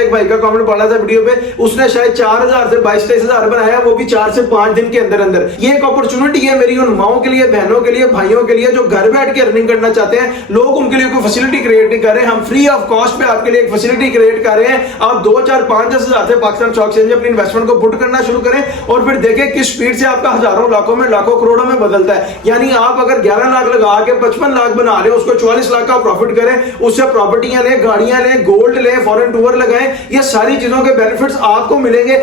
एक भाई का कमेंट पड़ा था वीडियो पे, उसने शायद 4000 से 22-23 बनाया, वो भी 4 से 5 दिन के अंदर अंदर। ये एक अपॉर्चुनिटी है मेरी उन माओं के लिए, बहनों के लिए, भाइयों के लिए जो घर बैठ के अर्निंग करना चाहते हैं। लोग उनके लिए कोई फैसिलिटी क्रिएट नहीं कर रहे, हम फ्री ऑफ कॉस्ट पे आपके लिए एक फैसिलिटी क्रिएट कर रहे हैं। आप 2, 4, 5, 10 हजार से पाकिस्तान स्टॉक एक्सचेंज में अपनी इन्वेस्टमेंट को पुट करना शुरू करें और फिर देखें किस स्पीड से आपका हजारों, लाखों में, लाखों करोड़ों में बदलता है। यानी आप अगर 11 लाख लगा के 55 लाख बना रहे हो, उसको 44 लाख का प्रॉफिट करें, उससे प्रॉपर्टियां लें, गाड़ियां लें, गोल्ड लें, फॉरेन टूर लगाएं, ये सारी चीजों के बेनिफिट्स आपको मिलेंगे।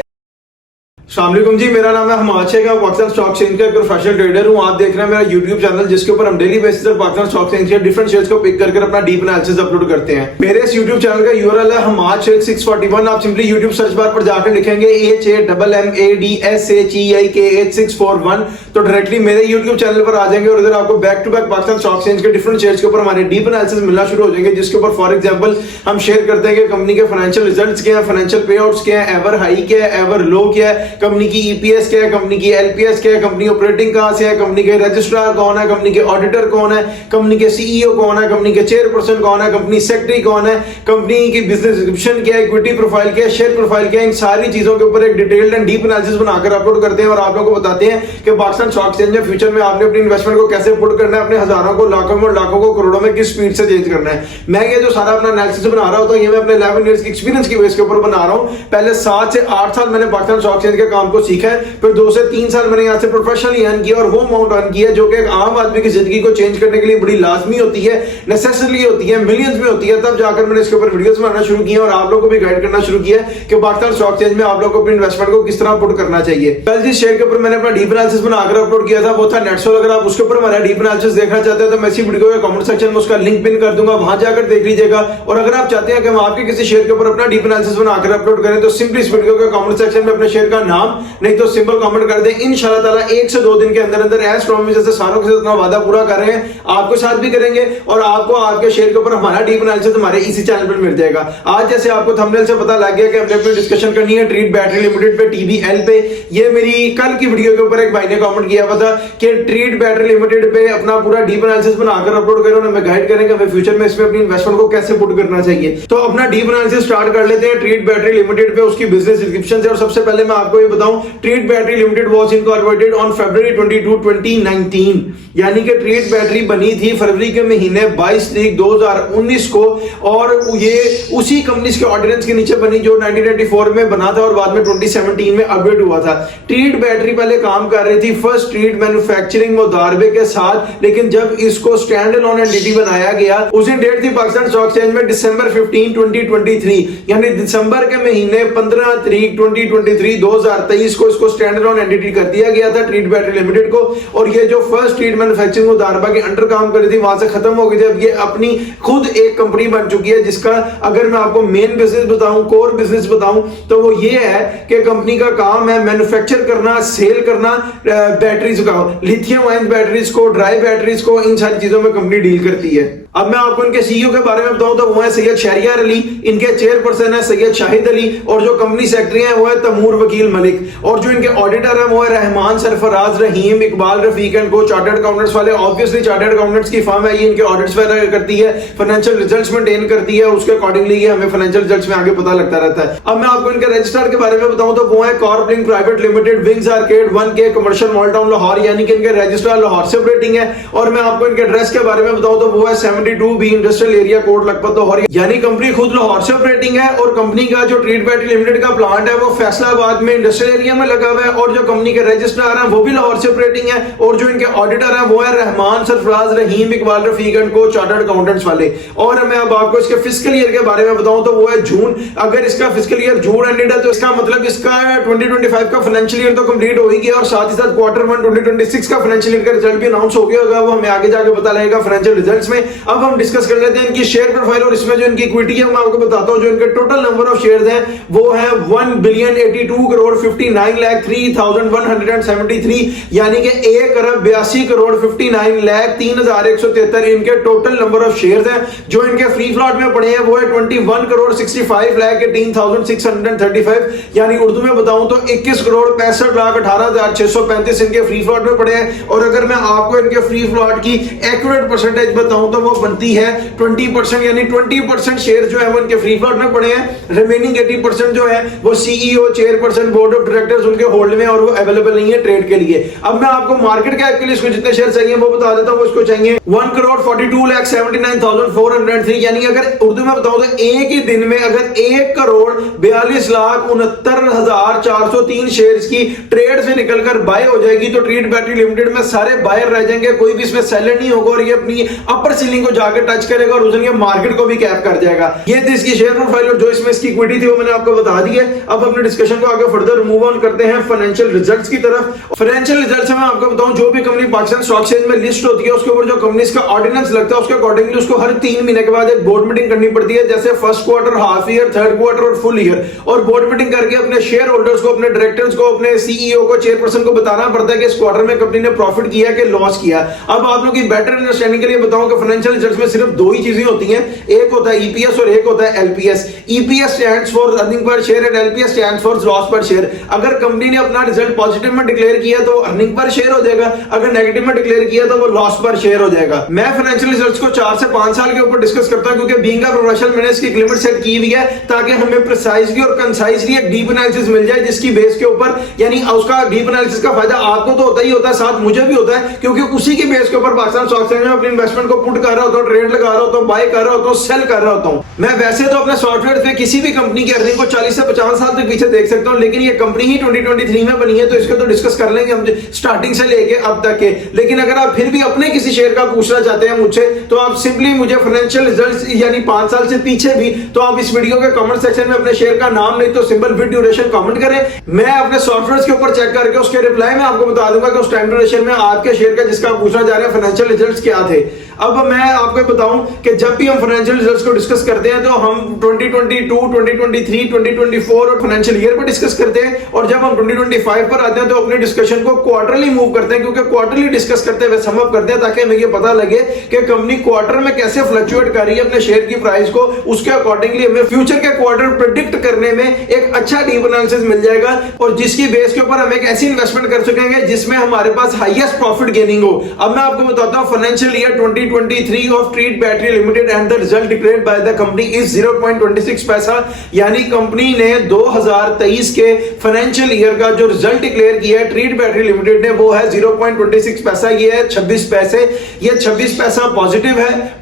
अस्सलाम वालेकुम जी, मेरा नाम है हमाद शेख, मैं पाकिस्तान स्टॉक एक्सचेंज का एक प्रोफेशनल ट्रेडर हूं। आप देख रहे हैं मेरा यूट्यूब चैनल, जिसके ऊपर हम डेली बेसिस पर पाकिस्तान स्टॉक एक्सचेंज के डिफरेंट शेयर्स को पिक कर अपना डीप एनालिसिस अपलोड करते हैं। मेरे इस यूट्यूब चैनल का यूआरएल है हमाद शेख 641। आप सिंपली यूट्यूब सर्च बार पर जाकर लिखेंगे HAMMADSHEIKH641 तो डायरेक्टली मेरे यूट्यूब चैनल पर आ जाएंगे और इधर आपको back to back Pakistan stock exchange के डिफरेंट शेयर्स के ऊपर हमारे डीप एनालिसिस मिलना शुरू हो जाएंगे, जिसके ऊपर फॉर एग्जांपल हम शेयर करते हैं कि कंपनी के फाइनेंशियल रिजल्ट्स क्या है, फाइनेंशियल पे आउट्स क्या है, एवर हाई क्या है, एवर लो क्या है, कंपनी की ईपीएस क्या है, कंपनी की एलपीएस क्या है, कंपनी ऑपरेटिंग कहां से है, कंपनी के रजिस्ट्रार कौन है, कंपनी के ऑडिटर कौन है, कंपनी के सीईओ कौन है, कंपनी के चेयरपर्सन कौन है, कंपनी सेक्रेटरी कौन है, कंपनी की बिजनेस डिस्क्रिप्शन क्या है, इक्विटी प्रोफाइल क्या है, शेयर प्रोफाइल क्या है, इन सारी चीजों के ऊपर एक डिटेल्ड एंड डीप एनालिसिस बनाकर अपलोड करते हैं और आप लोगों को बताते हैं कि पाकिस्तान स्टॉक एक्सचेंज में फ्यूचर में आपने अपनी इन्वेस्टमेंट को कैसे पुट करना है, अपने हजारों को, लाखों में और लाखों को करोड़ों में किस स्पीड से चेंज करना है। मैं ये जो सारा अपना एनालिसिस बना रहा होता हूं, ये मैं अपने 11 इयर्स की एक्सपीरियंस की बेस के ऊपर बना रहा हूं। पहले 7 से 8 साल मैंने पाकिस्तान स्टॉक एक्सचेंज के काम को सीखा है, फिर 2 से 3 साल मैंने यहां से प्रोफेशनली अर्न किया और वो अमाउंट अर्न किया जो कि एक आम आदमी की जिंदगी को चेंज करने के लिए बड़ी लाजमी होती है, नेसेसरी होती है, मिलियंस में होती है। तब जाकर मैंने इसके ऊपर वीडियोस बनाना शुरू किया और आप लोगों को भी गाइड करना शुरू किया कि पाकिस्तान स्टॉक एक्सचेंज में आप लोगों को अपनी इन्वेस्टमेंट को किस तरह पुट करना चाहिए। कल जिस शेयर के ऊपर मैंने अपना डीप एनालिसिस बनाकर अपलोड किया था वो था नेटसोल। अगर आप उसके ऊपर हमारा डीप एनालिसिस देखना चाहते हैं तो मैं इसी वीडियो के कमेंट सेक्शन में उसका लिंक पिन कर दूंगा, वहां जाकर देख लीजिएगा। और अगर आप चाहते हैं कि हम आपके किसी शेयर के ऊपर अपना डीप एनालिसिस बनाकर अपलोड करें तो सिंपली इस वीडियो के कमेंट सेक्शन में अपने शेयर का नाम नहीं तो सिंपल कमेंट कर दें। इंशाल्लाह ताला 1 से 2 दिन के अंदर अंदर एज प्रॉमिस जैसे सारों के साथ अपना वादा पूरा कर रहे हैं, आपके साथ भी करेंगे और आपको आपके शेयर के ऊपर हमारा डीप एनालिसिस हमारे इसी चैनल पर मिल जाएगा। आज जैसे आपको थंबनेल से पता लग गया कि हमने अपनी डिस्कशन करनी है ट्रीट बैटरी लिमिटेड पे, TBL पे। ये मेरी कल की वीडियो के ऊपर एक भाई ने कमेंट किया था कि ट्रीट बैटरी लिमिटेड पे अपना पूरा डीप एनालिसिस बनाकर अपलोड करें, उन्हें गाइड करेंगे हमें फ्यूचर में इसमें अपनी इन्वेस्टमेंट को कैसे पुट करना चाहिए। तो अपना डीप एनालिसिस स्टार्ट कर लेते हैं ट्रीट बैटरी लिमिटेड पे, उसकी बिजनेस डिस्क्रिप्शन से। और सबसे पहले मैं आपको ये बताऊं, treat battery limited was incorporated on February 22, 2019, यानी कि ट्रीट बैटरी बनी थी फरवरी के महीने 22 तारीख 2019 को और ये उसी कंपनी के ऑर्डिनेंस के नीचे बनी जो 1994 में बना था और बाद में 2017 में अपडेट हुआ था। ट्रीट बैटरी पहले काम कर रही थी फर्स्ट ट्रीट मैन्युफैक्चरिंग मुदारबे के साथ, लेकिन जब इसको स्टैंड अलोन एंटिटी बनाया गया उसी डेट थी पाकिस्तान स्टॉक एक्सचेंज में December 15, 2023, यानी दिसंबर के महीने 15 तारीख 2023 को इसको स्टैंड अलोन एंटिटी कर दिया गया था ट्रीट बैटरी लिमिटेड को। और ये जो फर्स्ट ट्रीट मैन्युफैक्चरिंग मुदारबा के अंडर काम कर रही थी वहां से खत्म हो गई थी। अब ये अपनी खुद एक कंपनी बन चुकी है, जिसका अगर मैं आपको मेन बिजनेस बताऊं, कोर बिजनेस बताऊं तो वो ये है कि कंपनी का काम है मैन्युफैक्चर करना, सेल करना बैटरीज का, लिथियम आयन बैटरीज को, ड्राई बैटरीज को, इन सारी चीजों में कंपनी डील करती है। अब मैं आपको इनके सीईओ के बारे में बताऊं तो वो है सैयद शहरियार अली, इनके चेयरपर्सन है सैयद शाहिद अली और जो कंपनी सेक्रेटरी है वो है तैमूर वकील मलिक और जो इनके ऑडिटर है वो है रहमान सरफराज रहीम इकबाल रफीक एंड को चार्टर्ड अकाउंटेंट्स वाले। ऑब्वियसली चार्टर्ड अकाउंटेंट्स की फर्म है, ये इनके ऑडिट्स वगैरह करती है, फाइनेंशियल रिजल्ट्स मेंटेन करती है, उसके अकॉर्डिंगली ये हमें फाइनेंशियल रिजल्ट्स में आगे पता लगता रहता है। अब मैं आपको इनके रजिस्ट्रार के बारे में बताऊं तो वो है Corplink private limited Wings Arcade 1K commercial mall town Lahore, यानी कि इनके रजिस्ट्रार लाहौर से ऑपरेटिंग है। और मैं आपको इनके एड्रेस के बारे में बताऊं तो वो है 72B industrial area Kot Lakhpat Lahore, यानी कंपनी खुद लाहौर से ऑपरेटिंग है और कंपनी का जो ट्रीट बैटरी लिमिटेड का प्लांट है वो फैसलाबाद में इंडस्ट्रियल एरिया में लगा हुआ है और जो कंपनी के रजिस्ट्रार हैं वो भी लाहौर से ऑपरेटिंग है और जो इनके ऑडिटर हैं वो है रहमान सरफराज रहीम इकबाल रफीक एंड को चार्टर्ड अकाउंटेंट्स वाले। और मैं अब आपको इसके फिस्कल ईयर के बारे में बताऊं तो वो है जून। अगर इसका फिस्कल ईयर जून एंडेड है तो इसका मतलब इसका 2025 का फाइनेंशियल ईयर तो कंप्लीट हो ही गया और साथ ही साथ Q1 2026 का फाइनेंशियल ईयर का रिजल्ट भी अनाउंस हो गया होगा, वो हमें आगे जाके पता लगेगा फाइनेंशियल रिजल्ट्स में। अब हम डिस्कस कर लेते हैं इनकी शेयर प्रोफाइल और इसमें जो इनकी इक्विटी है मैं आपको बताता हूं। जो इनके टोटल नंबर ऑफ शेयर्स हैं वो है 1,082,59,03,173, यानी कि 1,82,59,03,173 इनके टोटल नंबर ऑफ शेयर्स हैं। जो इनके फ्री फ्लोट में पड़े हैं वो है 21,65,18,635, यानी उर्दू में बताऊं तो 21,65,18,635 इनके फ्री फ्लोट में पड़े हैं। और अगर मैं आपको इनके फ्री फ्लोट की एक्यूरेट परसेंटेज बताऊं तो वो बनती है 20%, यानी 20% शेयर जो है वो उनके फ्री फ्लोट में पड़े हैं। रिमेनिंग 80% जो है वो CEO, chairperson, board of directors उनके होल्ड में और वो अवेलेबल नहीं है ट्रेड के लिए। अब मैं आपको मार्केट कैप के लिए इसको जितने शेयर चाहिए वो बता देता हूं। इसको चाहिए 1,42,79,403, यानी अगर उर्दू में बताऊं तो एक ही दिन में अगर 1,42,69,403 शेयर्स की ट्रेड से निकलकर बाय हो जाएगी तो ट्रीट बैटरी लिमिटेड में सारे बायर रह जाएंगे, कोई भी इसमें सेलर नहीं होगा और ये अपनी अपर सीलिंग को जाकर टच करेगा और उस दिन ये मार्केट को भी कैप कर जाएगा। ये थी इसकी शेयर प्रोफाइल और जो इसमें इसकी इक्विटी थी वो मैंने आपको बता दी है। अब अपने डिस्कशन को आगे फर्दर मूव ऑन करते हैं फाइनेंशियल रिजल्ट्स की तरफ। फाइनेंशियल रिजल्ट्स में आपको बताऊं, जो भी कंपनी पाकिस्तान स्टॉक एक्सचेंज में लिस्ट होती है उसके ऊपर जो कंपनी का ऑर्डिनेंस लगता है उसके अकॉर्डिंगली उसको हर 3 महीने के बाद एक बोर्ड मीटिंग करनी पड़ती है, जैसे first quarter, half year, third quarter और फुल ईयर। और बोर्ड मीटिंग करके अपने शेयर होल्डर्स को, अपने डायरेक्टर्स को, अपने सीईओ को, चेयरपर्सन को बताना पड़ता है कि इस क्वार्टर में कंपनी ने प्रॉफिट किया कि लॉस किया। अब आप लोगों की बेटर अंडरस्टैंडिंग के लिए बताऊं कि फाइनेंशियल रिजल्ट्स में सिर्फ दो ही चीजें होती हैं, एक होता है ईपीएस और एक होता है LPS. EPS stands for earning per share and LPS stands for loss पर शेयर। अगर कंपनी ने अपना रिजल्ट पॉजिटिव में डिक्लेयर किया तो अर्निंग पर शेयर हो जाएगा, अगर नेगेटिव में डिक्लेयर किया तो वो लॉस पर शेयर हो जाएगा। मैं फाइनेंशियल रिजल्ट्स को 4 से 5 साल के ऊपर डिस्कस करता हूं क्योंकि बीइंग अ प्रोफेशनल मैंने इसकी लिमिट सेट की हुई है ताकि हमें प्रिसाइजली और कंसाइजली एक डीप एनालिसिस मिल जाए जिसकी बेस के ऊपर, यानी उसका डीप एनालिसिस का फायदा आपको तो होता ही होता है, साथ मुझे भी होता है क्योंकि उसी के बेस के ऊपर पाकिस्तान स्टॉक एक्सचेंज में अपनी इन्वेस्टमेंट को पुट कर रहा होता हूं, ट्रेड लगा रहा होता हूं, बाय कर रहा होता हूं, सेल कर रहा होता हूं। मैं वैसे तो अपने सॉफ्टवेयर पे किसी भी कंपनी की अर्निंग को 40 से 50 साल तक पीछे देख सकता हूं, लेकिन ये कंपनी ही 2023 में बनी है तो इसको तो डिस्कस कर लेंगे हम स्टार्टिंग से लेके अब तक के। लेकिन अगर आप फिर भी अपने किसी शेयर का पूछना चाहते हैं मुझसे तो आप सिंपली मुझे फाइनेंशियल रिजल्ट्स यानी 5 साल से पीछे भी तो आप इस वीडियो के कमेंट सेक्शन में अपने शेयर का नाम नहीं तो सिंबल विद ड्यूरेशन कमेंट करें। मैं अपने सॉफ्टवेयर के ऊपर चेक करके उसके रिप्लाई में आपको बता दूंगा कि उस टाइम ड्यूरेशन में आपके शेयर का जिसका आप पूछना चाह रहे हैं फाइनेंशियल रिजल्ट्स क्या थे। अब मैं आपको बताऊं कि जब भी हम फाइनेंशियल रिजल्ट्स को डिस्कस करते हैं तो हम 2022, 2023, 2024 और फाइनेंशियल ईयर पर डिस्कस करते हैं और जब हम 2025 पर आते हैं तो अपने डिस्कशन को क्वार्टरली मूव करते हैं क्योंकि क्वार्टरली डिस्कस करते हुए सम अप करते हैं ताकि हमें ये पता लगे कि कंपनी क्वार्टर में कैसे फ्लक्चुएट कर रही है अपने शेयर की प्राइस को, उसके अकॉर्डिंगली हमें फ्यूचर के क्वार्टर प्रेडिक्ट करने में एक अच्छा डीप एनालिसिस मिल जाएगा और जिसकी बेस के ऊपर हम एक ऐसी इन्वेस्टमेंट कर सकेंगे जिसमें हमारे पास हाईएस्ट प्रॉफिट गेनिंग हो। अब मैं आपको बताता हूं financial year 2023 of treat battery limited and the result declared by the company is 0.26 पैसा, यानी कंपनी ने 2023 के फाइनेंशियल ईयर का जो रिजल्ट डिक्लेयर किया है ट्रीट बैटरी लिमिटेड ने वो है 0.26 पैसा, ये है 26 पैसे। ये 26 पैसा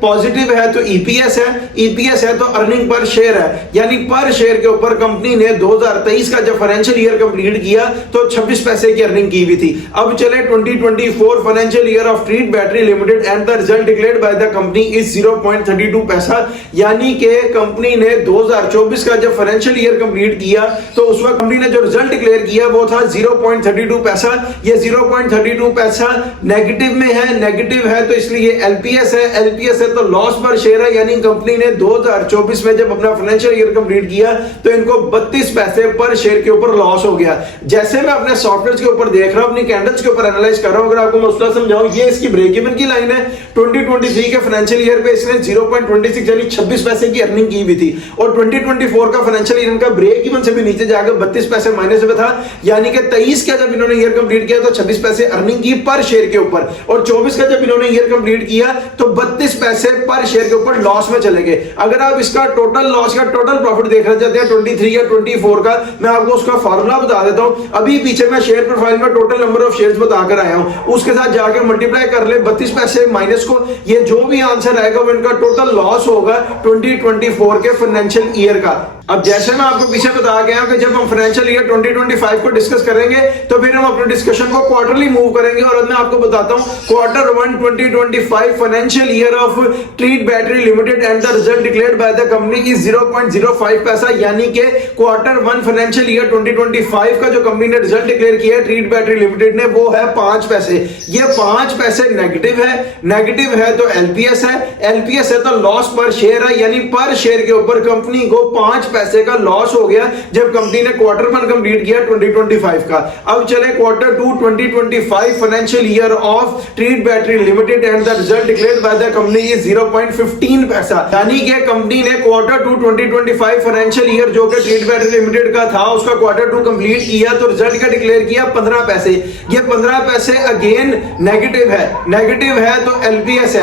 पॉजिटिव है तो ईपीएस है, ईपीएस है तो अर्निंग पर शेयर है, यानी पर शेयर के ऊपर कंपनी ने 2023 का जब फाइनेंशियल ईयर कंप्लीट किया तो 26 पैसे की अर्निंग की हुई थी। अब चले 2024 financial year of treat battery limited and the result declared by the company is 0.32 पैसा, यानी कि कंपनी ने 2024 का जब फाइनेंशियल ईयर कंप्लीट किया तो उस वक्त कंपनी ने जो रिजल्ट डिक्लेयर किया वो था 0.32 पैसा। ये 0.32 पैसा नेगेटिव में है, नेगेटिव है तो इसलिए एलपीएस है, एलपीएस है तो लॉस पर शेयर है, यानी कंपनी ने 2024 में जब अपना फाइनेंशियल ईयर कंप्लीट किया तो इनको 32 पैसे पर शेयर के ऊपर लॉस हो गया। जैसे मैं अपने सॉफ्टवेयर के ऊपर देख रहा हूं, अपनी कैंडल्स के ऊपर एनालाइज कर रहा हूं, अगर आपको मसला समझाऊं, ये इसकी ब्रेक इवन की लाइन है। 2023 के फाइनेंशियल ईयर पे इसने 0.26 यानी 26 पैसे की अर्निंग की हुई थी और 2024 का फाइनेंशियल ईयर का ब्रेक इवन से भी नीचे जाकर 32 पैसे माइनस में था, यानी कि 23 का जब इन्होंने ईयर कंप्लीट किया तो 26 पैसे अर्निंग की पर शेयर के ऊपर और 24 का जब इन्होंने ईयर कंप्लीट किया तो 32 पैसे पर शेयर के ऊपर लॉस में चले गए। अगर आप इसका टोटल लॉस का टोटल प्रॉफिट देखना चाहते हैं 23 या 24 का, मैं आपको उसका फार्मूला बता देता हूं। अभी पीछे मैं शेयर प्रोफाइल में टोटल नंबर ऑफ शेयर्स बताकर आया हूं, उसके साथ जाके मल्टीप्लाई कर ले 32 पैसे माइनस को, ये जो भी आंसर आएगा वो इनका टोटल लॉस होगा 2024 के फाइनेंशियल ईयर का। अब जैसे मैं आपको पीछे बता गया कि जब हम फाइनेंशियल ईयर 2025 को डिस्कस करेंगे तो फिर हम अपने डिस्कशन को क्वार्टरली मूव करेंगे और अब मैं आपको बताता हूं quarter 1 2025 financial year of treat battery limited and the result declared by the company is 0.05 पैसा, यानी कि क्वार्टर 1 फाइनेंशियल ईयर 2025 का जो कंपनी ने रिजल्ट डिक्लेयर किया है ट्रीट बैटरी लिमिटेड ने वो है 5 पैसे। ये 5 पैसे नेगेटिव है, नेगेटिव है तो एलपीएस है, एलपीएस है तो लॉस पर शेयर है, यानी पर शेयर के ऊपर कंपनी को 5 पैसे का लॉस हो गया जब कंपनी ने क्वार्टर 1 कंप्लीट किया 2025 का। अब चले quarter 2 2025 financial year of treat battery limited and the result declared by the company is 0.15 पैसा। यानी कि कंपनी ने क्वार्टर 2 2025 फाइनेंशियल ईयर जो कि ट्रीट बैटरी लिमिटेड का था उसका क्वार्टर 2 कंप्लीट किया तो रिजल्ट का डिक्लेयर किया 15 पैसे। ये 15 पैसे अगेन नेगेटिव है तो एलपीएस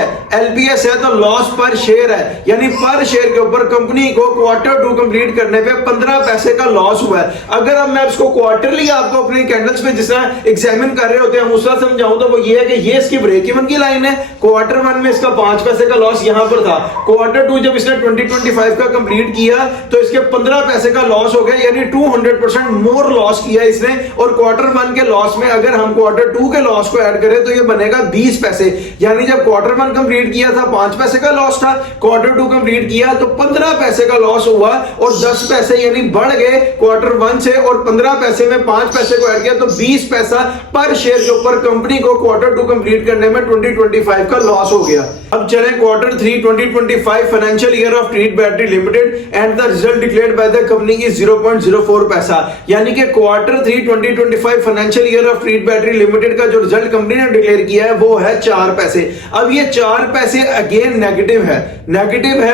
है तो लॉस पर शेयर है, यानी पर शेयर के ऊपर कंपनी को क्वार्टर 2 कंप्लीट करने पे 15 पैसे का लॉस हुआ है। अगर अब मैं इसको क्वार्टरली आपको अपनी कैंडल्स पे जिस तरह एग्जामिन कर रहे होते हैं उस तरह समझाऊं तो वो ये है कि ये इसकी ब्रेक इवन की लाइन है। क्वार्टर 1 में इसका 5 पैसे का लॉस यहां पर था, क्वार्टर 2 जब इसने 2025 का कंप्लीट किया तो इसके 15 पैसे का लॉस हो गया, यानी 200% मोर लॉस किया इसने। और क्वार्टर 1 के लॉस में अगर हम क्वार्टर 2 के लॉस को ऐड करें तो ये बनेगा 20 पैसे। यानी जब क्वार्टर 1 कंप्लीट किया था 5 पैसे का लॉस था, क्वार्टर 2 कंप्लीट किया तो 15 पैसे का लॉस हुआ और 10 पैसे यानी बढ़ गए क्वार्टर 1 से, और 15 पैसे में 5 पैसे को ऐड किया तो 20 पैसा पर शेयर के ऊपर कंपनी को क्वार्टर 2 कंप्लीट करने में 2025 का लॉस हो गया। अब चले quarter 3 2025 financial year of treat battery limited and the result declared by the company is 0.04 पैसा। यानी कि quarter 3 2025 financial year of treat battery limited का जो रिजल्ट कंपनी ने डिक्लेयर किया है वो है 4 पैसे। अब ये 4 पैसे अगेन नेगेटिव है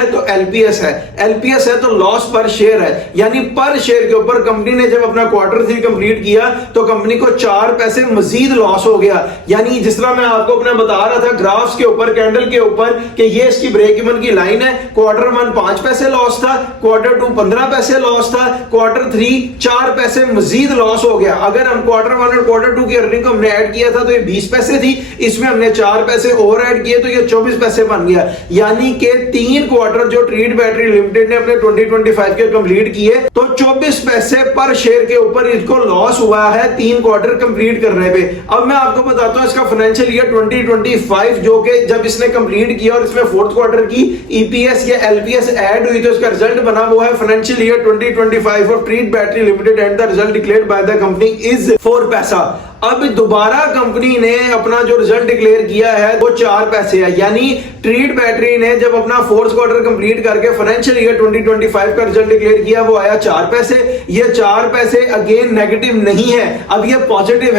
तो एलपीएस है तो लॉस पर शेयर है, यानी पर शेयर के ऊपर कंपनी ने जब अपना क्वार्टर 3 कंप्लीट किया तो कंपनी को 4 पैसे मजीद लॉस हो गया। यानी जिस तरह मैं आपको अपना बता रहा था ग्राफ्स के ऊपर, कैंडल के ऊपर कि ये इसकी ब्रेक इवन की लाइन है। क्वार्टर 1 5 पैसे लॉस था, क्वार्टर 2 15 पैसे लॉस था, क्वार्टर 3 4 पैसे मजीद लॉस हो गया। अगर हम क्वार्टर 1 और क्वार्टर 2 की अर्निंग को हमने ऐड किया था तो ये 20 पैसे थी, इसमें हमने 4 पैसे और ऐड किए तो ये 24 पैसे बन गया। यानी कि 3 क्वार्टर जो ट्रीट बैटरी लिमिटेड ने अपने 2025 के कंप्लीट किए तो 24 पैसे पर शेयर के ऊपर इसको लॉस हुआ है 3 क्वार्टर कंप्लीट करने पे। अब मैं आपको बताता हूं इसका फाइनेंशियल ईयर 2025 जो कि जब इसने कंप्लीट किया और इसमें 4th क्वार्टर की ईपीएस या एलपीएस ऐड हुई तो इसका रिजल्ट बना वो है financial year 2025 of treat battery limited and the result declared by the company is 4 पैसा। अब दोबारा कंपनी ने अपना जो रिजल्ट डिक्लेयर किया है वो 4 पैसे है, यानी ट्रीट बैटरी ने जब अपना 4th क्वार्टर कंप्लीट करके फाइनेंशियल ईयर 2025 का रिजल्ट डिक्लेयर किया वो आया 4 पैसे। ये 4 पैसे अगेन नेगेटिव नहीं है, अब ये पॉजिटिव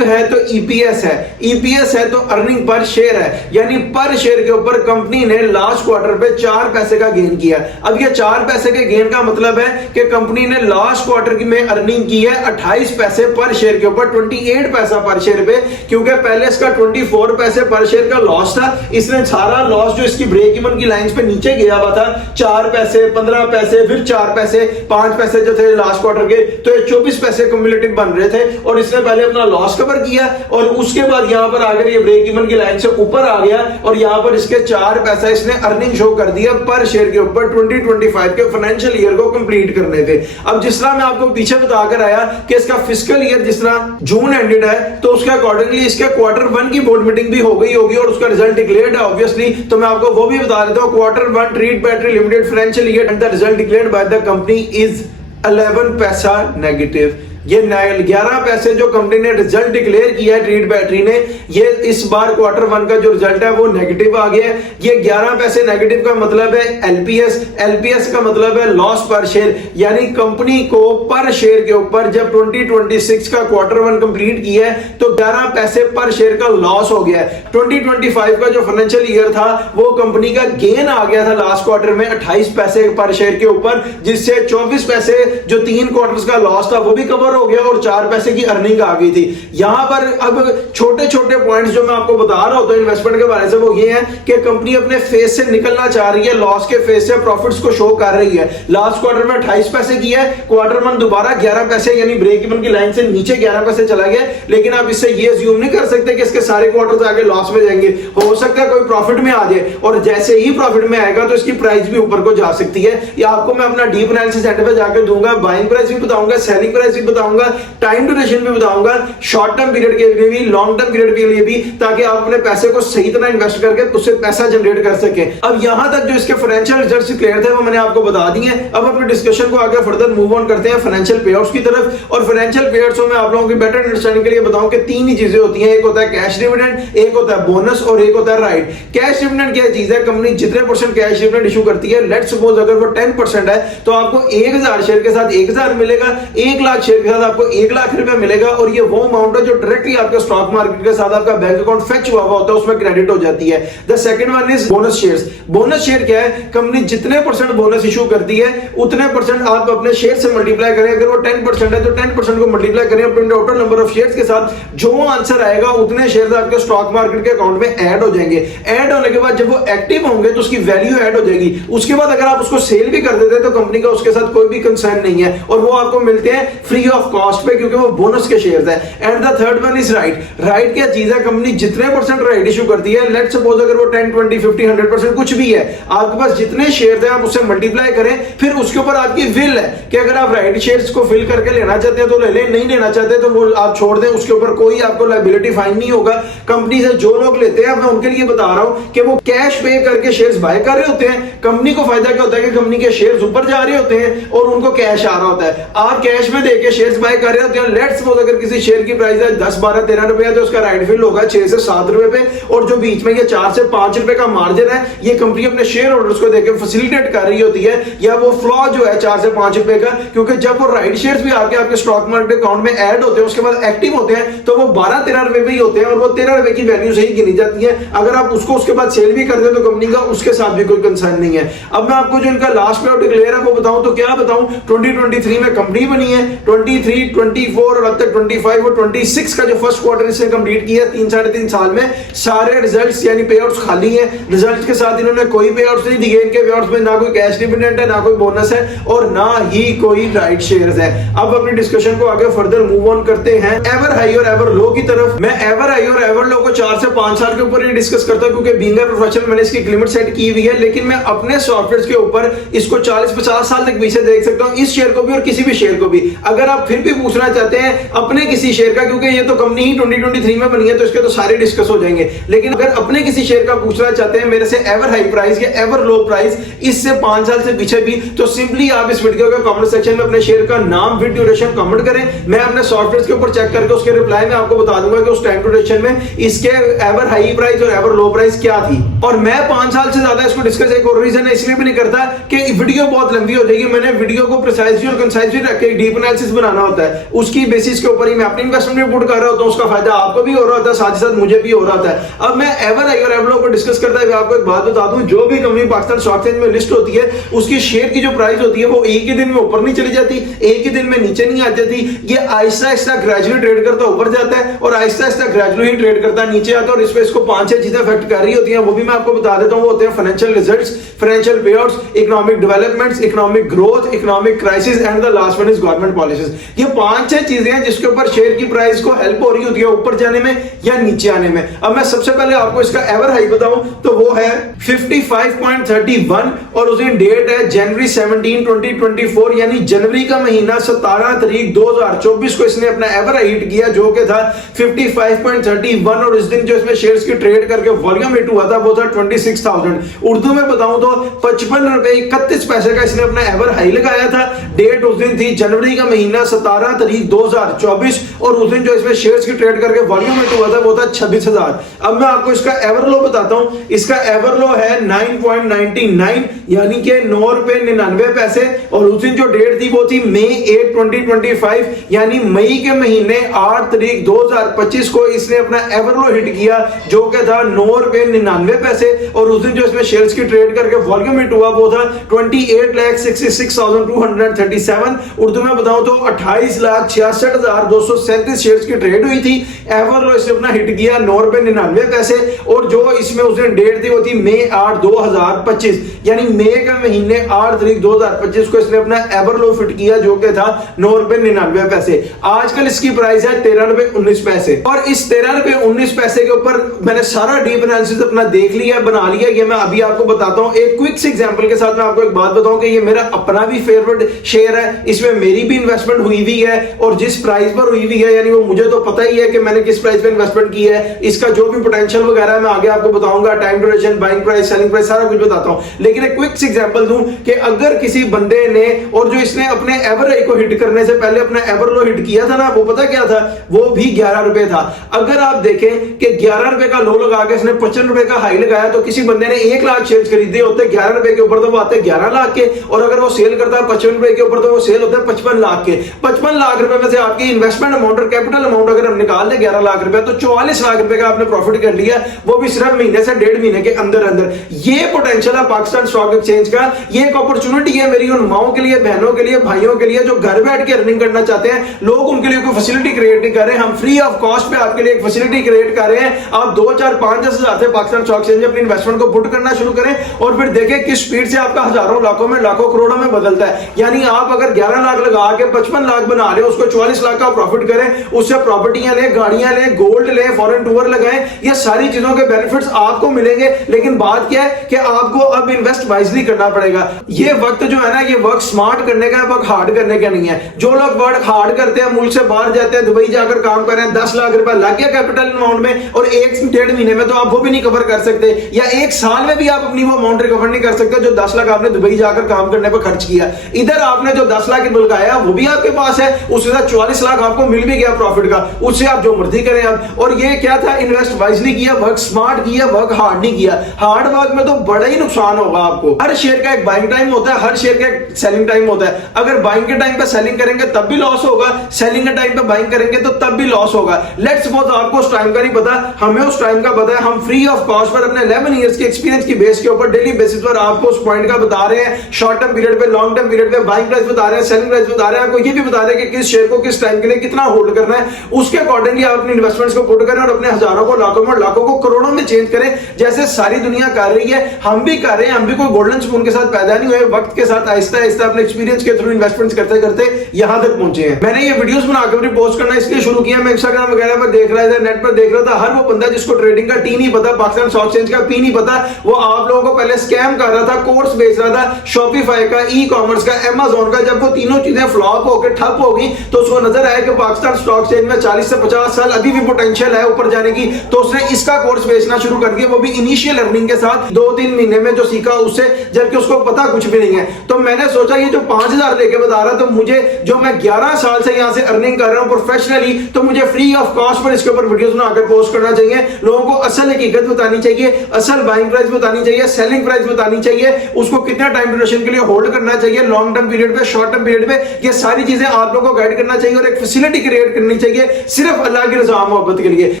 है तो ईपीएस है तो अर्निंग पर शेयर है, यानी पर शेयर के ऊपर कंपनी ने लास्ट क्वार्टर पे 4 पैसे का गेन किया। अब ये 4 पैसे के गेन का मतलब है कि कंपनी ने लास्ट क्वार्टर में अर्निंग की है 28 पैसे पर शेयर के ऊपर, 28 पैसा पर शेयर पे, क्योंकि पहले इसका 24 पैसे पर शेयर का लॉस था। इसने सारा लॉस जो इसकी ब्रेक इवन की लाइंस पे नीचे गया हुआ था 4 पैसे 15 पैसे फिर 4 पैसे 5 पैसे जो थे लास्ट क्वार्टर के, तो ये 24 पैसे क्यूमुलेटिव बन रहे थे और इसने पहले अपना लॉस कवर किया और उसके बाद यहां पर आकर ये ब्रेक इवन की लाइन से ऊपर आ गया और यहां पर इसके 4 पैसा इसने अर्निंग शो कर दिया पर शेयर के ऊपर 2025 के फाइनेंशियल ईयर को कंप्लीट करने थे। अब जिस तरह मैं आपको पीछे बताकर आया कि इसका फिस्कल ईयर जिस तरह जून एंडेड है तो उसके अकॉर्डिंगली इसके क्वार्टर 1 की बोर्ड मीटिंग भी हो गई होगी और उसका रिजल्ट डिक्लेयर्ड है ऑब्वियसली, तो मैं आपको वो भी बता देता हूं। Quarter 1 treat battery limited financial year and the result declared by the company is 11 पैसा नेगेटिव। ये 11 पैसे जो कंपनी ने रिजल्ट डिक्लेयर किया है ट्रीट बैटरी ने, ये इस बार क्वार्टर 1 का जो रिजल्ट है वो नेगेटिव आ गया है। ये 11 पैसे नेगेटिव का मतलब है एलपीएस का मतलब है लॉस पर शेयर, यानी कंपनी को पर शेयर के ऊपर जब 2026 का क्वार्टर 1 कंप्लीट किया है तो 11 पैसे पर शेयर का लॉस हो गया है। 2025 का जो फाइनेंशियल ईयर था वो कंपनी का गेन आ गया था लास्ट क्वार्टर में 28 पैसे पर शेयर के ऊपर, जिससे 24 पैसे जो 3 क्वार्टर्स का लॉस था वो भी कवर हो गया और 4 पैसे की अर्निंग आ गई थी। यहां पर अब छोटे छोटे पॉइंट्स जो मैं आपको बता रहा होता हूं इन्वेस्टमेंट के बारे से वो ये है कि कंपनी अपने फेज से निकलना चाह रही है, लॉस के फेज से प्रॉफिट्स को शो कर रही है। लास्ट क्वार्टर में 28 पैसे किया है, क्वार्टर 1 दोबारा 11 पैसे यानी ब्रेक इवन की लाइन से नीचे 11 पैसे चला गया, लेकिन आप इससे ये अज्यूम नहीं कर सकते कि इसके सारे क्वार्टर्स आगे लॉस में जाएंगे। हो सकता है कोई प्रॉफिट में आ जाए और जैसे ही प्रॉफिट में आएगा तो इसकी प्राइस भी ऊपर को जा सकती है। या आपको मैं अपना डीप एनालिसिस एंड पे जाकर दूंगा, बाइंग प्राइस भी बताऊंगा, सेलिंग प्राइस भी बताऊंगा, बताऊंगा, टाइम ड्यूरेशन भी बताऊंगा, शॉर्ट टर्म पीरियड के लिए भी, लॉन्ग टर्म पीरियड के लिए भी, ताकि आप अपने पैसे को सही तरह इन्वेस्ट करके उससे पैसा जनरेट कर सके। अब यहां तक जो इसके फाइनेंशियल रिजल्ट्स क्लियर थे वो मैंने आपको बता दिए। अब अपने डिस्कशन को आगे फर्दर मूव ऑन करते हैं फाइनेंशियल पेआउट्स की तरफ। और फाइनेंशियल पेआउट्स में आप लोगों की बेटर अंडरस्टैंडिंग के लिए बताऊं कि तीन ही चीजें होती हैं, एक होता है कैश डिविडेंड, एक होता है बोनस और एक होता है राइट। कैश डिविडेंड क्या चीज है? कंपनी जितने % कैश डिविडेंड इशू करती है, लेट्स सपोज अगर वो 10% है तो आपको 1000 शेयर के साथ 1000 मिलेगा, 1 लाख शेयर के साथ आपको 1 लाख रुपए मिलेगा। और ये वो अमाउंट है जो डायरेक्टली आपके स्टॉक मार्केट के साथ आपका बैंक अकाउंट फेच हुआ होता है, उसमें क्रेडिट हो जाती है। The second one is bonus shares. Bonus share क्या है? कंपनी जितने % बोनस इशू करती है उतने % आप अपने शेयर से मल्टीप्लाई करें। अगर वो 10% है तो 10% को मल्टीप्लाई करें अपने टोटल नंबर ऑफ शेयर्स के साथ, जो आंसर आएगा उतने शेयर आपके स्टॉक मार्केट के अकाउंट में ऐड हो जाएंगे। ऐड होने के बाद जब वो एक्टिव होंगे तो उसकी वैल्यू ऐड हो जाएगी। उसके बाद अगर आप उसको सेल भी कर देते हैं तो कंपनी का उसके साथ कोई भी कंसर्न नहीं है और वो आपको मिलते हैं फ्री ऑफ कॉस्ट पे, क्योंकि वो बोनस के शेयर्स है। And the third one is right. Right क्या चीज है? कंपनी जितने % राइट इशू करती है, लेट्स सपोज अगर वो 10, 20, 50, 100% कुछ भी है, आपके पास जितने शेयर है आप उससे मल्टीप्लाई करें, फिर उसके ऊपर आपकी विल है कि अगर आप राइट शेयर्स को फिल करके लेना चाहते हैं तो ले लें, नहीं लेना चाहते तो वो आप छोड़ दें, उसके ऊपर कोई आपको लायबिलिटी फाइन नहीं होगा। कंपनी से जो लोग लेते हैं मैं उनके लिए बता रहा हूं कि वो कैश पे करके शेयर्स बाय कर रहे होते हैं। कंपनी को फायदा क्या होता है कि कंपनी के शेयर्स ऊपर जा रहे होते हैं और उनको कैश आ रहा होता है। आप कैश में देके शेयर्स बाय कर रहे होते हैं। लेट्स सपोज अगर किसी शेयर की प्राइस है 10, 12, 13 रुपए है तो उसका राइट फिल होगा 6 से 7 रुपए पे, और जो बीच में ये 4 से 5 रुपए का मार्जिन है ये कंपनी अपने शेयर होल्डर्स को देकर फैसिलिटेट कर रही होती है, या वो फ्लॉ जो है 4 से 5 रुपए का, क्योंकि जब वो राइट शेयर्स भी आके आपके स्टॉक मार्केट अकाउंट में ऐड होते हैं उसके बाद एक्टिव होते हैं तो वो 12-13 रुपए भी होते हैं और वो 13 रुपए की वैल्यू से ही गिनी जाती है। अगर आप उसको उसके बाद सेल भी कर दे तो कंपनी का उसके साथ भी कोई कंसर्न नहीं है। अब मैं आपको जो इनका लास्ट पेआउट डिक्लेयर है वो बताऊं तो क्या बताऊं, 2023 में कंपनी बनी है, 23, 24 और अब तक 25 और 26 का जो फर्स्ट क्वार्टर इसने कंप्लीट किया 3-3.5 साल में, सारे रिजल्ट्स यानी पेआउट्स खाली है। रिजल्ट्स के साथ इन्होंने कोई पेआउट्स नहीं दिए। इनके पेआउट्स में ना कोई कैश डिविडेंड है, ना कोई बोनस है और ना ही कोई राइट शेयर्स है। अब अपनी डिस्कशन को आगे फर्दर मूव ऑन करते हैं एवर हाई और एवर लो की तरफ। मैं एवर हाई और एवर लो को 4 से 5 साल के ऊपर ही डिस्कस करता हूं क्योंकि बीइंग अ प्रोफेशनल मैंने इसकी लिमिट सेट की हुई है, लेकिन मैं अपने सॉफ्टवेयर के ऊपर इसको 40-50 साल तक पीछे देख सकता हूं, इस शेयर को भी और किसी भी शेयर को भी। अगर आप फिर भी पूछना चाहते हैं अपने किसी शेयर का, क्योंकि ये तो कंपनी ही 2023 में बनी है तो इसके तो सारे डिस्कस हो जाएंगे, लेकिन अगर अपने किसी शेयर का पूछना चाहते हैं मेरे से एवर हाई प्राइस या एवर लो प्राइस इससे 5 साल से पीछे भी, तो सिंपली आप इस वीडियो के कमेंट सेक्शन में अपने शेयर का नाम विद ड्यूरेशन कमेंट करें। मैं अपने सॉफ्टवेयर के ऊपर चेक करके उसके रिप्लाई में आपको बता दूंगा कि उस टाइम ड्यूरेशन में इसके एवर हाई प्राइस और एवर लो प्राइस क्या थी। और मैं 5 साल से ज्यादा इसको डिस्कस एक और रीजन है इसलिए भी नहीं करता कि वीडियो बहुत लंबी हो जाएगी। मैंने वीडियो को प्रिसाइजली और कंसाइजली रख के डीप एनालिसिस बनाना होता है, उसकी बेसिस के ऊपर ही मैं अपनी इन्वेस्टमेंट रिपोर्ट कर रहा होता हूं, उसका फायदा आपको भी हो रहा होता है, साथ ही साथ मुझे भी हो रहा होता है। अब मैं एवर हाई और एवर लो को डिस्कस करता है आपको एक बात बता दूं, जो भी कंपनी पाकिस्तान स्टॉक एक्सचेंज में लिस्ट होती है उसकी शेयर की जो प्राइस होती है वो एक ही दिन में ऊपर नहीं चली जाती, एक ही दिन में नीचे नहीं आ जाती। ये आहिस्ता आहिस्ता ग्रेजुअली ट्रेड करता ऊपर जाता है और आहिस्ता आहिस्ता ग्रेजुअली ही ट्रेड करता नीचे आता है। और इस पे इसको 5-6 चीजें अफेक्ट कर रही होती हैं, वो भी मैं आपको बता देता हूं। वो होते हैं financial results, financial पेआउट्स, economic developments, economic growth, economic crisis and the last one is government policies. ये 5-6 चीजें हैं जिसके ऊपर शेयर की प्राइस को हेल्प हो रही होती है ऊपर जाने में या नीचे आने में। अब मैं सबसे पहले आपको इसका एवर हाई बताऊं तो वो है 55.31 और उस दिन डेट है जनवरी 17, 2024 यानी जनवरी का महीना 17 तारीख 2024 को इसने अपना एवर हाई हिट किया जो कि था 55.31 और इस दिन जो इसमें शेयर्स की ट्रेड करके वॉल्यूम हिट हुआ था वो था 26,000। उर्दू में बताऊं तो 55 रुपए 31 पैसे का इसने अपना एवर हाई लगाया था। डेट उस दिन थी जनवरी का महीना 17 तारीख 2024 और उस दिन जो इसमें शेयर्स की ट्रेड करके वॉल्यूम हिट हुआ था वो था 26,000। अब मैं आपको इसका एवर लो बताता हूं। इसका एवर लो है 9.99 यानी कि 9 रुपए 99 पैसे और उस दिन जो डेट थी वो थी मई 8, 2025 यानी मई के महीने 8 तारीख 2025 को इसने अपना एवर लो हिट किया जो कि था 9 रुपए 99 पैसे और उस दिन जो इसमें शेयर्स की ट्रेड करके वॉल्यूम हिट हुआ वो था 28,66,237। उर्दू में बताऊं तो 28,66,237 शेयर्स की ट्रेड हुई थी। एवर लो इसने अपना हिट किया 9 रुपए 99 पैसे और जो इसमें उस दिन डेट थी वो थी मई 8, 2025 यानी मई के महीने 8 तारीख 2025 को इसने अपना एवर लो फिट किया जो कि था 9 रुपए 99 पैसे। आजकल इसकी प्राइस है 13 रुपए 19 पैसे और इस 13 रुपए 19 पैसे के ऊपर मैंने सारा डीप एनालिसिस अपना देख लिया बना लिया। ये मैं अभी आपको बताता हूं एक क्विक एग्जांपल के साथ। मैं आपको एक बात बताऊं कि ये मेरा अपना भी फेवरेट शेयर है, इसमें मेरी भी इन्वेस्टमेंट हुई हुई हुई है और जिस प्राइस पर हुई हुई है, यानी वो मुझे तो पता ही है कि मैंने किस प्राइस पे इन्वेस्टमेंट की है, इसका जो भी पोटेंशियल वगैरह मैं आगे आपको बताऊंगा, time duration, buying price, selling price, सारा कुछ बताता हूं। लेकिन एक क्विक एग्जांपल दूं कि अगर किसी बंदे ने, और जो इसने अपने एवरेज को हिट करने से पहले अपना एवर लो हिट किया था ना, वो पता क्या था, वो भी 11 रुपए था। अगर आप देखें कि 11 रुपए का लो लगा के इसने 55 रुपए का हाई लगाया, तो किसी बंदे ने 1 लाख शेयर खरीदे होते 11 रुपए के ऊपर, तो वो आते 11 लाख के, और अगर वो सेल करता है 55 रुपए के ऊपर, तो वो सेल होता है 55 लाख के। 55 लाख रुपए में से आपकी इन्वेस्टमेंट अमाउंट और कैपिटल अमाउंट अगर हम निकाल ले 11 लाख रुपए, तो 44 लाख रुपए का आपने प्रॉफिट कर लिया, वो भी सिर्फ महीने से 1.5 महीने के अंदर अंदर। ये पोटेंशियल है पाकिस्तान स्टॉक एक्सचेंज का, ये एक अपॉर्चुनिटी है मेरी उन माओं के लिए, बहनों के लिए, भाइयों के लिए जो घर बैठ के अर्निंग करना चाहते हैं। लोग उनके लिए कोई फैसिलिटी क्रिएट नहीं कर रहे, हम फ्री ऑफ कॉस्ट पे आपके लिए एक फैसिलिटी क्रिएट कर रहे हैं। आप 2, 4, 5, 10 हजार से पाकिस्तान स्टॉक एक्सचेंज में अपनी इन्वेस्टमेंट को पुट करना शुरू करें और फिर देखें किस स्पीड से आपका हजारों, लाखों में, लाखों करोड़ों में बदलता है। यानी आप अगर 11 लाख लगा के 55 लाख बना रहे हो, उसको 44 लाख का प्रॉफिट करें, उससे प्रॉपर्टियां ले, गाड़ियां ले, गोल्ड ले, फॉरेन टूर लगाएं, ये सारी चीजों के बेनिफिट्स आपको मिलेंगे। लेकिन बात क्या है कि आपको अब इन्वेस्ट वाइजली करना पड़ेगा। ये वक्त जो है ना, ये वर्क स्मार्ट करने का है, वर्क हार्ड करने का नहीं है। जो लोग वर्क हार्ड करते हैं, मुल्क से बाहर जाते हैं, दुबई जाकर काम कर रहे हैं, 10 लाख रुपए लग गया कैपिटल अमाउंट में, और 1-1.5 महीने में तो आप वो भी नहीं कवर कर सकते, या 1 साल में भी आप अपनी वो अमाउंट रिकवर नहीं कर सकते जो 10 लाख आपने दुबई जाकर काम करने पर खर्च किया। इधर आपने जो 10 लाख लगाया वो भी आपके पास है, उसके साथ 44 लाख आपको मिल भी गया प्रॉफिट का, उससे आप जो मर्जी करें आप। और ये क्या था, इन्वेस्ट वाइजली किया, वर्क स्मार्ट किया, वर्क हार्ड नहीं किया। हार्ड वर्क में तो बड़ा ही नुकसान होगा आपको। हर शेयर का एक बाइंग टाइम होता है, हर शेयर का एक सेलिंग टाइम होता है। अगर बाइंग के टाइम पे सेलिंग करेंगे तब भी लॉस होगा, सेलिंग के टाइम पे बाइंग करेंगे तो तब भी लॉस होगा। लेट्स सपोज आपको उस टाइम का नहीं पता, हमें उस टाइम का पता है, हम फ्री ऑफ कॉस्ट पर अपने 11 इयर्स के एक्सपीरियंस की बेस के ऊपर डेली बेसिस पर आपको उस पॉइंट का बता रहे हैं, शॉर्ट टर्म पीरियड पे, लॉन्ग टर्म पीरियड पे बाइंग प्राइस बता रहे हैं, सेलिंग प्राइस बता रहे हैं, आपको ये भी बता रहे हैं कि किस शेयर को किस टाइम के लिए कितना होल्ड करना है। उसके अकॉर्डिंगली आप अपनी इन्वेस्टमेंट्स को पुट करें और अपने हजारों को, लाखों में, लाखों को करोड़ों में चेंज करें, जैसे सारी दुनिया कर रही है, हम भी कर रहे हैं। हम भी कोई गोल्डन स्पून के साथ पैदा नहीं हुए, वक्त के साथ आहिस्ता आहिस्ता अपने एक्सपीरियंस के थ्रू इन्वेस्टमेंट्स करते करते यहां तक पहुंचे हैं। मैंने ये वीडियोस बनाकर पोस्ट करना इसलिए शुरू किया, मैं इंस्टाग्राम वगैरह पर देख रहा था, नेट पर देख रहा था, हर वो बंदा जिसको ट्रेडिंग का टी नहीं पता, पाकिस्तान स्टॉक एक्सचेंज का पी नहीं पता, वो आप लोगों को पहले स्कैम कर रहा था, कोर्स बेच रहा था, शॉपिफाई का, ई कॉमर्स का, अमेज़न का। जब वो तीनों चीजें फ्लॉप होकर ठप हो गई, तो उसको नजर आया कि पाकिस्तान स्टॉक एक्सचेंज में 40 से 50 साल अभी भी पोटेंशियल है ऊपर जाने की, तो उसने इसका कोर्स बेचना शुरू कर दिया, वो भी इनिशियल अर्निंग के साथ। 2-3 महीने में जो सीखा उससे, जबकि उसको पता कुछ भी नहीं है। तो मैंने सोचा ये जो 5000 लेके बता रहा, तो मुझे जो मैं 11 साल से यहां से अर्निंग कर रहा हूं प्रोफेशनली, तो मुझे फ्री ऑफ कॉस्ट पर इसके ऊपर वीडियोस बनाकर पोस्ट करना चाहिए। लोगों को असल हकीकत बतानी चाहिए, असल बाइंग प्राइस बतानी चाहिए, सेलिंग प्राइस बतानी चाहिए, उसको कितना टाइम ड्यूरेशन के लिए होल्ड करना चाहिए, लॉन्ग टर्म पीरियड पे, शॉर्ट टर्म पीरियड पे, ये सारी चीजें आप लोगों को गाइड करना चाहिए और एक फैसिलिटी क्रिएट करनी चाहिए सिर्फ अल्लाह की रजा मोहब्बत के लिए।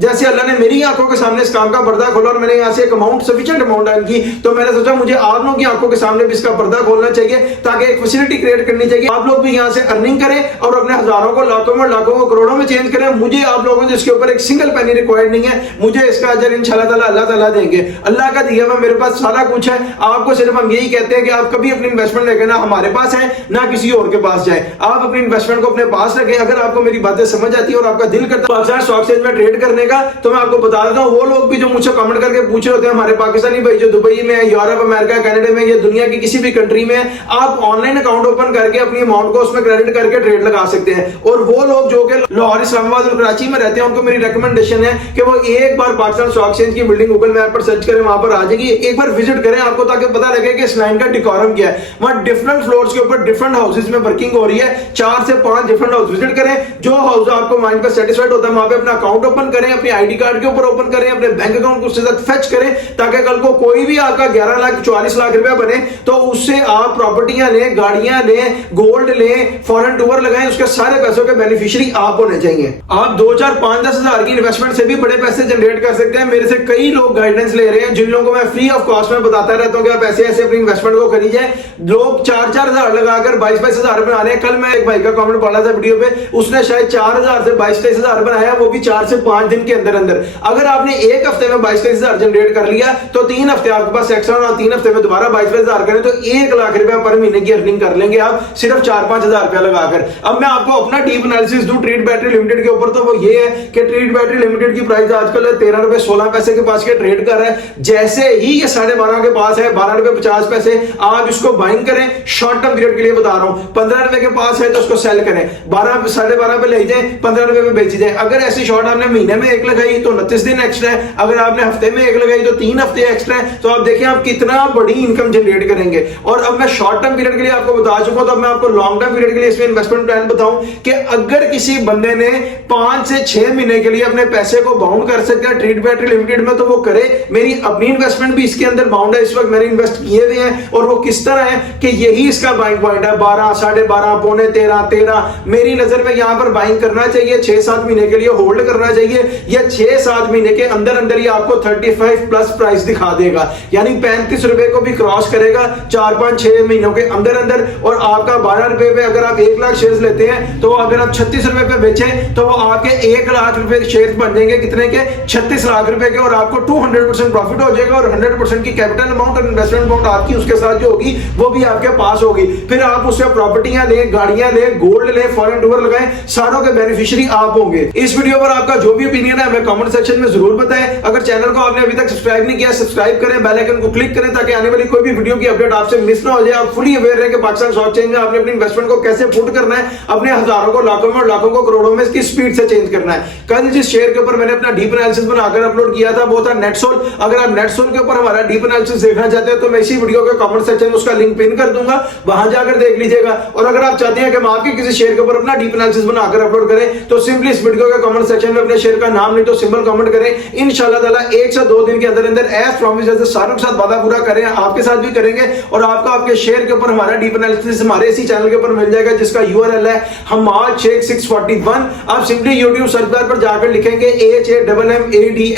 जैसे अल्लाह ने मेरी आंखों के सामने इस काम का पर्दा खोला और मैंने यहां से एक अमाउंट, सफिशिएंट अमाउंट अर्न की, तो मैंने सोचा मुझे आप लोगों की आंखों के सामने भी इसका पर्दा खोलना चाहिए, ताकि एक फैसिलिटी क्रिएट करनी चाहिए, आप लोग भी यहां से अर्निंग करें और अपने हजारों को, लाखों में, लाखों को, करोड़ों में चेंज करें। मुझे आप लोगों से इसके ऊपर एक सिंगल पेनी रिक्वायर्ड नहीं है, मुझे इसका अजर इंशाल्लाह ताला अल्लाह ताला देंगे। अल्लाह का दिया हुआ मेरे पास सारा कुछ है। आपको सिर्फ हम यही कहते हैं कि आप कभी अपनी इन्वेस्टमेंट लेकर ना हमारे पास है ना किसी और के पास जाए, आप अपनी इन्वेस्टमेंट को अपने पास रखें। अगर आपको मेरी बातें समझ आती है और आपका दिल करता है पाकिस्तान स्टॉक एक्सचेंज में ट्रेड करने का, तो मैं आपको बता देता हूं, वो लोग भी जो मुझसे कमेंट करके पूछ रहे होते हैं, हमारे पाकिस्तानी भाई जो दुबई में है, यूरोप, अमेरिका, कनाडा में, या दुनिया की किसी भी कंट्री में, आप ऑनलाइन अकाउंट ओपन करके अपनी अमाउंट को उसमें क्रेडिट करके ट्रेड लगा सकते हैं। और वो लोग जो कि लाहौर, इस्लामाबाद और कराची में रहते हैं, उनको मेरी रिकमेंडेशन है कि वो एक बार पाकिस्तान स्टॉक एक्सचेंज की बिल्डिंग गूगल मैप पर सर्च करें, वहां पर आ जाएगी, एक बार विजिट करें आपको, ताकि पता लगे कि इस लाइन का डिकोरम क्या है। वहां डिफरेंट फ्लोर्स के ऊपर डिफरेंट हाउसेज में वर्किंग हो रही है, 4 से 5 डिफरेंट हाउस विजिट करें, जो हाउस आपको माइंड पर सेटिस्फाइड होता है वहां पे अपना अकाउंट ओपन करें, अपने आईडी कार्ड के ऊपर ओपन करें, अपने बैंक अकाउंट को उसके साथ फेच करें, ताकि कल को कोई भी आपका 11 लाख 44 लाख रुपया बने, तो उससे आप प्रॉपर्टियां लें, गाड़ियां लें, गोल्ड लें, फॉरेन टूर लगाएं, उसके सारे पैसों के बेनिफिशियरी आप होने चाहिए। आप 2, 4, 5, 10 हजार की इन्वेस्टमेंट से भी बड़े पैसे जनरेट कर सकते हैं। मेरे से कई लोग गाइडेंस ले रहे हैं, जिन लोगों को मैं फ्री ऑफ कॉस्ट में बताता रहता हूं कि आप ऐसे ऐसे अपनी इन्वेस्टमेंट को करी जाए। लोग 4-4 हजार लगाकर 22-22 हजार बना रहे हैं। कल मैं एक भाई का कमेंट पढ़ा था वीडियो पे, उसने शायद 4 हजार से 22-23 हजार बनाया, वो भी 4 से 5 दिन के अंदर अंदर। अगर आपने एक हफ्ते में 22-23 हजार जनरेट कर लिया, तो 3 हफ्ते आपके पास एक्स्ट्रा, और 3 हफ्ते में दोबारा 22-22 हजार करें, तो 1 लाख रुपया पर महीने की अर्निंग कर लेंगे आप, सिर्फ 4-5 हजार रुपया लगाकर। अब मैं आपको अपना डीप एनालिसिस दूं ट्रीट बैटरी लिमिटेड के ऊपर, तो वो ये है कि ट्रीट बैटरी लिमिटेड की प्राइस आजकल 13 रुपए 16 पैसे के पास के ट्रेड कर रहा है। जैसे ही ये 12.5 के पास है, 12 रुपए 50 पैसे, आप इसको बाइंग करें। शॉर्ट टर्म पीरियड के लिए बता रहा हूं, 15 रुपए के पास है तो उसको इसको सेल करें, 12 साढ़े 12 पे ले जाए, 15 रुपए पे बेची जाए। अगर ऐसी शॉर्ट आपने महीने में एक लगाई तो 29 दिन एक्स्ट्रा है, अगर आपने हफ्ते में एक लगाई तो 3 हफ्ते एक्स्ट्रा है। तो आप देखिए आप कितना बड़ी इनकम जनरेट करेंगे। और अब मैं शॉर्ट टर्म पीरियड के लिए आपको बता चुका हूं, तो अब मैं आपको लॉन्ग टर्म पीरियड के लिए इसमें इन्वेस्टमेंट प्लान बताऊं कि अगर किसी बंदे ने 5 से 6 महीने के लिए अपने पैसे को बाउंड कर सकता है ट्रीट बैटरी लिमिटेड में, तो वो करे। मेरी अपनी इन्वेस्टमेंट भी इसके अंदर बाउंड है, इस वक्त मैंने इन्वेस्ट किए हुए हैं। और वो किस तरह है कि यही इसका बाइंग पॉइंट है, 12, साढ़े 12, पौने 13। मेरी नजर में यहां पर बाइंग करना चाहिए, 6-7 महीने के लिए होल्ड करना चाहिए। या 6-7 महीने के अंदर अंदर ही आपको 35 प्लस प्राइस दिखा देगा, यानी 35 रुपए को भी क्रॉस करेगा 4-5-6 महीनों के अंदर अंदर। और आपका 12 रुपए पे अगर आप 1 लाख शेयर लेते हैं तो अगर आप 36 रुपए पे बेचें तो वो आपके 1 लाख रुपए शेयर बन जाएंगे, कितने के? 36 लाख रुपए के। और आपको 200% प्रॉफिट हो जाएगा और 100% की कैपिटल अमाउंट और इन्वेस्टमेंट अमाउंट आपकी उसके साथ जो होगी वो भी आपके पास होगी। फिर आप उससे प्रॉपर्टियां ले, गाड़ियां ले, गोल्ड ले, फॉरेन टूर लगाएं, सारों के बेनिफिशियरी आप होंगे। इस वीडियो पर आपका जो भी ओपिनियन है हमें कमेंट सेक्शन में जरूर बताएं। अगर चैनल को आपने अभी तक सब्सक्राइब नहीं किया, सब्सक्राइब करें, बेल आइकन को क्लिक करें ताकि आने वाली कोई भी वीडियो की अपडेट आपसे मिस ना हो जाए। आप फुली अवेयर रहे कि पाकिस्तान स्टॉक एक्सचेंज में आपने अपनी इन्वेस्टमेंट को कैसे पुट करना है, अपने हजारों को लाखों में और लाखों को करोड़ों में इसकी स्पीड से चेंज करना है। कल जिस शेयर के ऊपर मैंने अपना डीप एनालिसिस बनाकर अपलोड किया था वो था नेटसोल। अगर आप नेटसोल के ऊपर हमारा डीप एनालिसिस देखना चाहते हैं तो मैं इसी वीडियो के कमेंट सेक्शन में उसका लिंक पिन कर दूंगा, वहां जाकर देख लीजिएगा। और अगर आप चाहते हैं कि मैं आपके किसी शेयर के ऊपर अपना डीप एनालिसिस बनाकर अपलोड करें तो सिंपली इस वीडियो के कमेंट सेक्शन में अपने शेयर का नाम नहीं तो सिंबल कमेंट करें। इंशाल्लाह ताला 1 से 2 दिन के अंदर अंदर एज प्रॉमिस जैसे शाहरुख के साथ वादा पूरा करें, आपके साथ भी करेंगे। और आपको आपके शेयर के ऊपर हमारा डीप एनालिसिस हमारे इसी चैनल के ऊपर मिल जाएगा, जिसका यूआरएल है हमाद शेख 641। आप सिंपली यूट्यूब सर्च बार पर जाकर लिखेंगे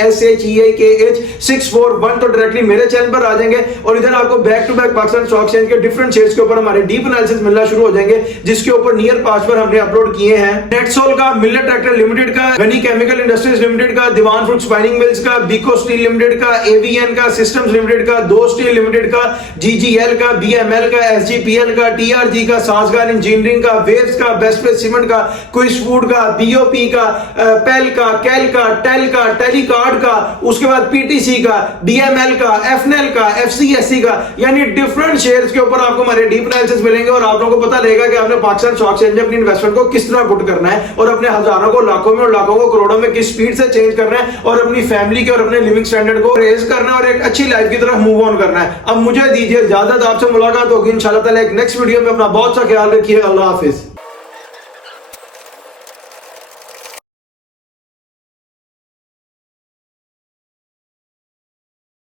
HAMMADSHEIKH 641 तो डायरेक्टली मेरे चैनल पर आ जाएंगे। और इधर आपको back to back Pakistan stock exchange के डिफरेंट शेयर्स के ऊपर हमारे डीप एनालिसिस मिलना शुरू हो जाएंगे, जिसके ऊपर नियर पास्ट पर हमने अपलोड किए हैं नेटसोल का, मिलर ट्रैक्टर लिमिटेड का, गनी केमिकल इंडस्ट्रीज लिमिटेड का, दीवान फ्रूट स्पाइनिंग मिल्स का, बीको स्टील लिमिटेड का, एवीएन का, सिस्टम्स लिमिटेड का, दो स्टील लिमिटेड का, जीजीएल का, बीएमएल का, एसजीपीएल का, टीआरजी का, साजगार इंजीनियरिंग का, वेव्स का, बेस्ट प्लेस सीमेंट का, क्विस फूड का, बीओपी का, पेल का, कैल का, टेल का, टेलीकार्ड का, उसके बाद पीटीसी का, डीएमएल का, एफनेल का, एफसीएससी का, यानी डिफरेंट शेयर्स के ऊपर आपको हमारे डीप एनालिसिस मिलेंगे। और आप लोगों को पता रहेगा कि आपने पाकिस्तान स्टॉक एक्सचेंज में अपनी इन्वेस्टमेंट को किस तरह पुट करना है और अपने हजारों को लाखों में और लाखों को करोड़ों में किस स्पीड से चेंज करना है और अपनी फैमिली के और अपने लिविंग स्टैंडर्ड को रेज करना है और एक अच्छी लाइफ की तरफ मूव ऑन करना है। अब मुझे दीजिए इजाजत, आपसे मुलाकात होगी इंशाल्लाह ताला एक नेक्स्ट वीडियो में। अपना बहुत सा ख्याल रखिए। अल्लाह हाफिज।